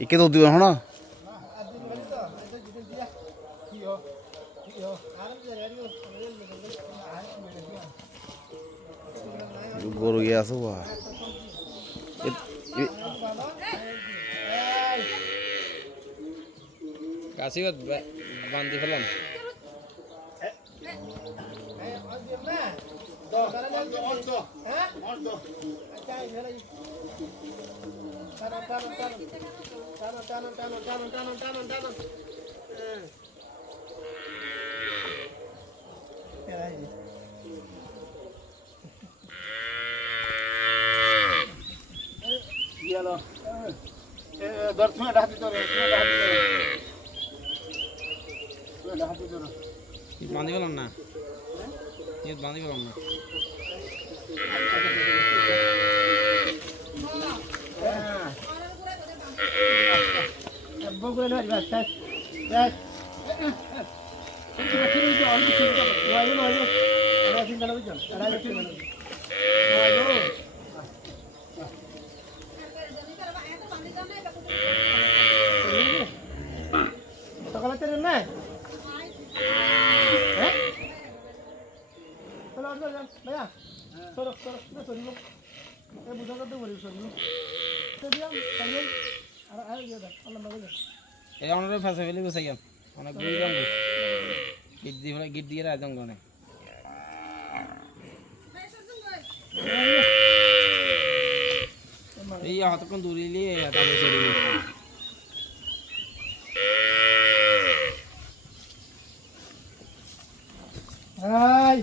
इक्के दो दिवस होना গরু গিয়ে আছে বা কাশি বান্ধি ফেলাম বান্ধি ফেলাম না বান্ধি ফেলাম না সকালে ট্রেন নাই হ্যাঁ চলো ভাইয়া সরো সরো সরিব এই বুঝা করতে পারি সরিব দিলাম তাইলে আর আর দিয়ে দাও আল্লাহ বাবা এই অনরে ফাসে ফেলি বসে গেল অনেক গুলি গাম গিট দিয়ে রাজং গনে এই হাত কোন দূরে লিয়ে তাহলে চলে গেল হাই